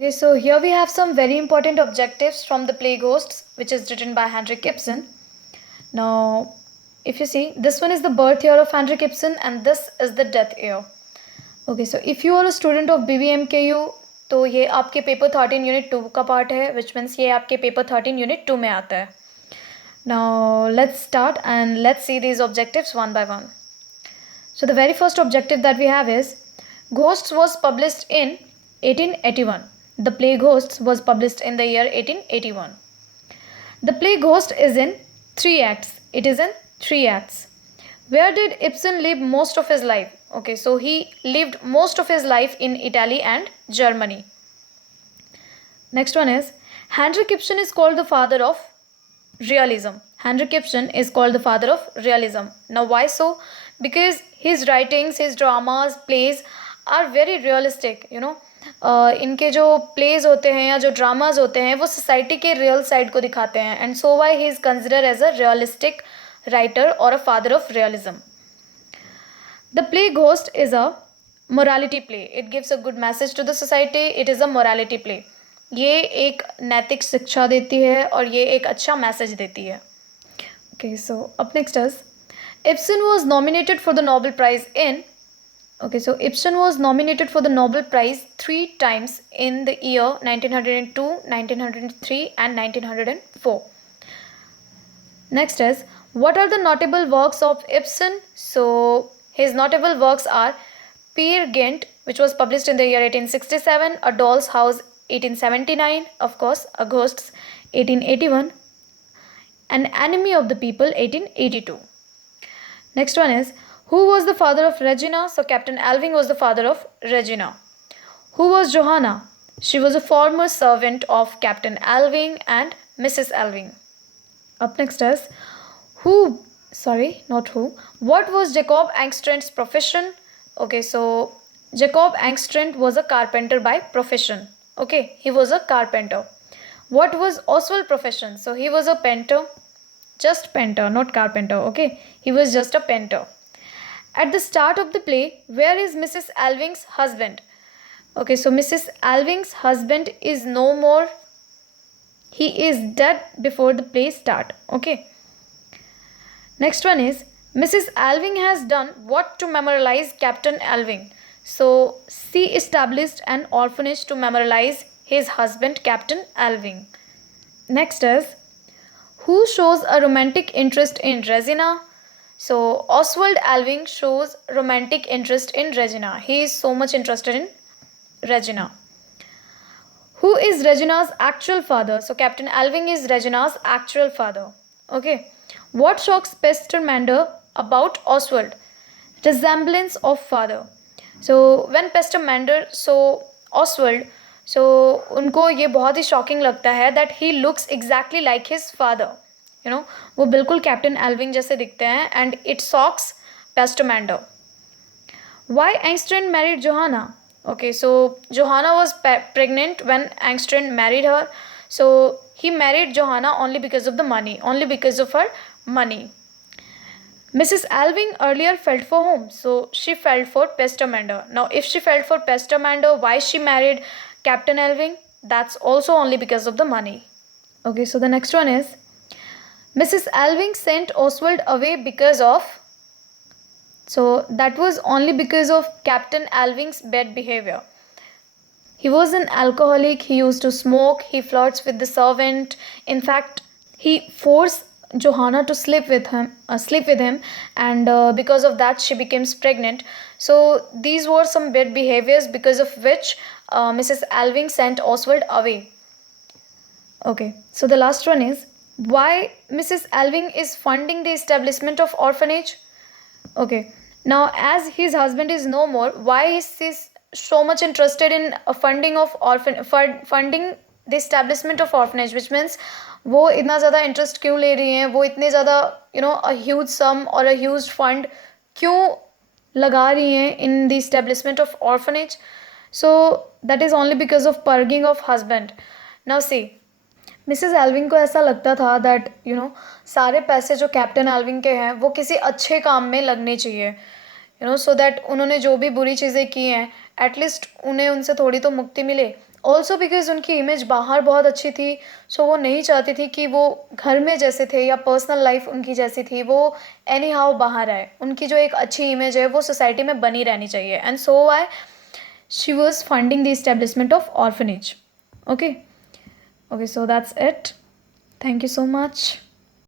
Okay, so here we have some very important objectives from the play Ghosts, which is written by Henrik Ibsen. Now, if you see, this one is the birth year of Henrik Ibsen and this is the death year. Okay, so if you are a student of BBMKU, तो ये आपके paper 13 unit 2 का part है, which means ये आपके paper 13 unit 2 में आता है. Now, let's start and let's see these objectives one by one. So the very first objective that we have is Ghosts was published in 1881. The play Ghosts was published in the year 1881. The play Ghost is in 3 acts. It is in 3 acts. Where did Ibsen live most of his life? Okay, so he lived most of his life in Italy and Germany. Next one is Henrik Ibsen is called the father of realism. Henrik Ibsen is called the father of realism. Now, why so? Because his writings, his dramas, plays are very realistic. इनके जो pledge होते हैं या जो dramas होते हैं वो society के रियल साइड को दिखाते हैं and so why he is consider as a realistic writer और a father of realism. The play ghost is a morality play. It gives a good message to the society. It is a morality play. ये एक नैतिक शिक्षा देती है और ये एक अच्छा मैसेज देती है. Okay, so up next is Ibsen was nominated for the Nobel Prize in. Okay, so Ibsen was nominated for the Nobel Prize 3 times in the year 1902, 1903 and 1904. Next is, what are the notable works of Ibsen? So his notable works are Peer Gynt, which was published in the year 1867, A Doll's House 1879, of course, A Ghosts 1881, An Enemy of the People 1882. Next one is, who was the father of Regina? So Captain Alving was the father of Regina. Who was Johanna? She was a former servant of Captain Alving and Mrs. Alving. Up next is, what was Jacob Angstrand's profession? Okay, so Jacob Angstrand was a carpenter by profession. Okay, he was a carpenter. What was Oswald's profession? So he was a painter. Just painter, not carpenter. Okay, he was just a painter. At the start of the play, where is Mrs. Alving's husband? Okay, so Mrs. Alving's husband is no more. He is dead before the play start. Okay. Next one is, Mrs. Alving has done what to memorialize Captain Alving? So she established an orphanage to memorialize his husband Captain Alving. Next is, who shows a romantic interest in Regina? So Oswald Alving shows romantic interest in Regina. He is so much interested in Regina. Who is Regina's actual father? So Captain Alving is Regina's actual father. Okay. What shocks Pestermander about Oswald? Resemblance of father. So when Pestermander saw Oswald, so उनको ये बहुत ही shocking लगता है that he looks exactly like his father. वो बिल्कुल captain Alving जैसे दिखते हैं and it shocks Pastor Manders. Why Engstrand married Johanna? Okay, so Johanna was pregnant when Angstrand married her. So he married Johanna only because of the money, only because of her money. Mrs. Alving earlier felt for whom? So she felt for Pestermander. Now, if she felt for Pestermander, why she married Captain Alving? That's also only because of the money. Okay, so the next one is, Mrs. Alving sent Oswald away because of. So that was only because of Captain Alving's bad behavior. He was an alcoholic, he used to smoke, he flirts with the servant. In fact, he forced Johanna to sleep with him, and because of that she becomes pregnant. So these were some bad behaviors because of which Mrs. Alving sent Oswald away. Okay, so the last one is, why Mrs. Alving is funding the establishment of orphanage? Okay, now as his husband is no more, why is he so much interested in funding the establishment of orphanage, which means वो इतना ज़्यादा interest क्यों ले रही हैं, वो इतने ज़्यादा अ ह्यूज सम और अ ह्यूज फंड क्यों लगा रही हैं in the establishment of orphanage? So that is only because of purging of husband. Now see, Mrs Alving को ऐसा लगता था दैट सारे पैसे जो कैप्टन एल्विंग के हैं वो किसी अच्छे काम में लगने चाहिए, सो दैट उन्होंने जो भी बुरी चीज़ें की हैं एटलीस्ट उन्हें उनसे थोड़ी तो मुक्ति मिले ऑल्सो बिकॉज उनकी इमेज बाहर बहुत अच्छी थी, सो वो नहीं चाहती थी कि वो घर में जैसे थे या पर्सनल लाइफ उनकी जैसी थी वो एनी हाउ बाहर आए। उनकी जो एक अच्छी इमेज है वो सोसाइटी में बनी रहनी चाहिए, and so I she was funding the establishment of orphanage. Okay, so that's it. Thank you so much.